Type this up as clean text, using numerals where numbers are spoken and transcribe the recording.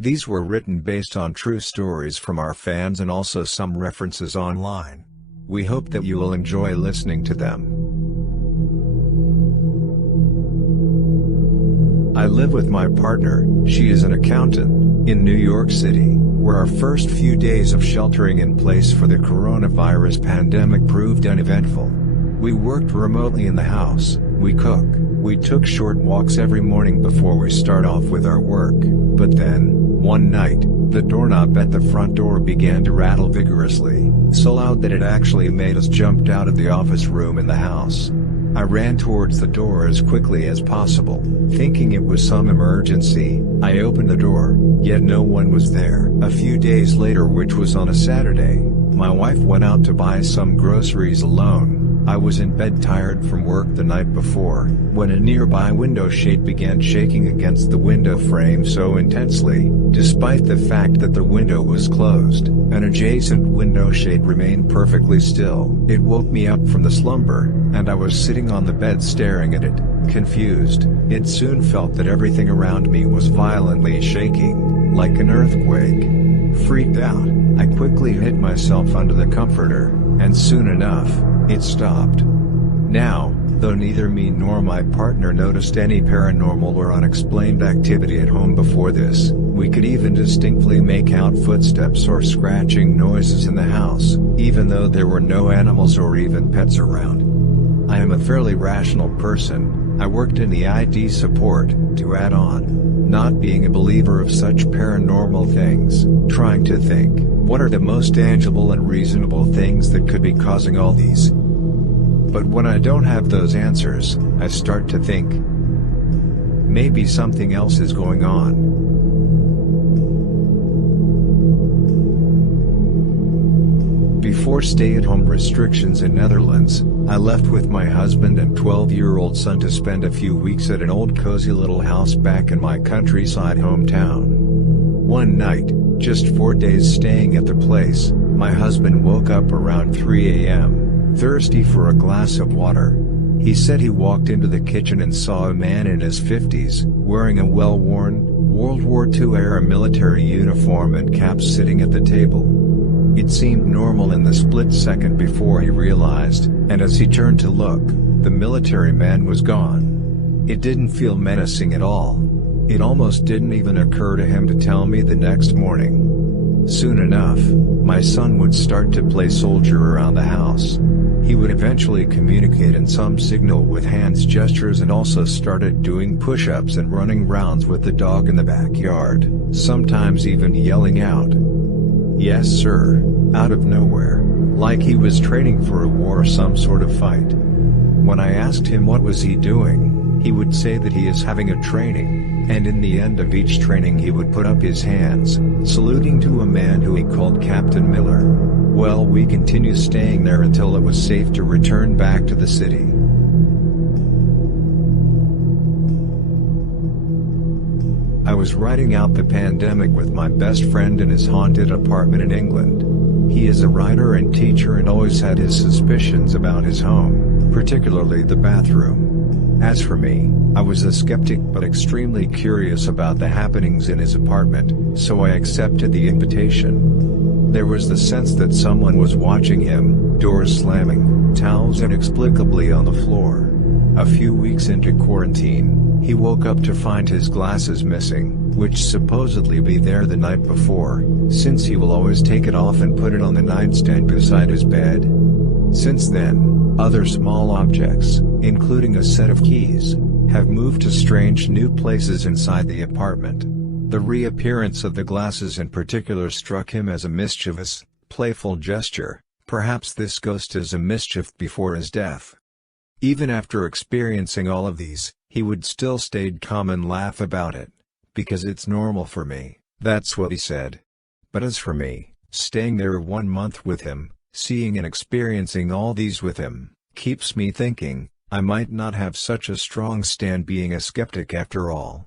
These were written based on true stories from our fans and also some references online. We hope that you will enjoy listening to them. I live with my partner, she is an accountant, in New York City, where our first few days of sheltering in place for the coronavirus pandemic proved uneventful. We worked remotely in the house, we cook, we took short walks every morning before we start off with our work, but then, one night, the doorknob at the front door began to rattle vigorously, so loud that it actually made us jump out of the office room in the house. I ran towards the door as quickly as possible, thinking it was some emergency. I opened the door, yet no one was there. A few days later, which was on a Saturday, my wife went out to buy some groceries alone. I was in bed tired from work the night before, when a nearby window shade began shaking against the window frame so intensely, despite the fact that the window was closed, an adjacent window shade remained perfectly still. It woke me up from the slumber, and I was sitting on the bed staring at it, confused. It soon felt that everything around me was violently shaking, like an earthquake. Freaked out, I quickly hid myself under the comforter, and soon enough, it stopped. Now, though neither me nor my partner noticed any paranormal or unexplained activity at home before this, we could even distinctly make out footsteps or scratching noises in the house, even though there were no animals or even pets around. I am a fairly rational person. I worked in the IT support, to add on, not being a believer of such paranormal things, trying to think, what are the most tangible and reasonable things that could be causing all these? But when I don't have those answers, I start to think, maybe something else is going on. Before stay-at-home restrictions in Netherlands, I left with my husband and 12-year-old son to spend a few weeks at an old cozy little house back in my countryside hometown. One night, just 4 days staying at the place, my husband woke up around 3 a.m., thirsty for a glass of water. He said he walked into the kitchen and saw a man in his 50s, wearing a well-worn, World War II-era military uniform and cap sitting at the table. It seemed normal in the split second before he realized, and as he turned to look, the military man was gone. It didn't feel menacing at all. It almost didn't even occur to him to tell me the next morning. Soon enough, my son would start to play soldier around the house. He would eventually communicate in some signal with hands gestures and also started doing push-ups and running rounds with the dog in the backyard, sometimes even yelling out, "Yes sir," out of nowhere, like he was training for a war or some sort of fight. When I asked him what was he doing, he would say that he is having a training, and in the end of each training he would put up his hands, saluting to a man who he called Captain Miller. Well, we continued staying there until it was safe to return back to the city. I was riding out the pandemic with my best friend in his haunted apartment in England. He is a writer and teacher and always had his suspicions about his home, particularly the bathroom. As for me, I was a skeptic but extremely curious about the happenings in his apartment, so I accepted the invitation. There was the sense that someone was watching him, doors slamming, towels inexplicably on the floor. A few weeks into quarantine, he woke up to find his glasses missing, which supposedly be there the night before, since he will always take it off and put it on the nightstand beside his bed. Since then, other small objects, including a set of keys, have moved to strange new places inside the apartment. The reappearance of the glasses in particular struck him as a mischievous, playful gesture. Perhaps this ghost is a mischief before his death. Even after experiencing all of these, he would still stay calm and laugh about it. Because it's normal for me, that's what he said. But as for me, staying there 1 month with him, seeing and experiencing all these with him, keeps me thinking, I might not have such a strong stand being a skeptic after all.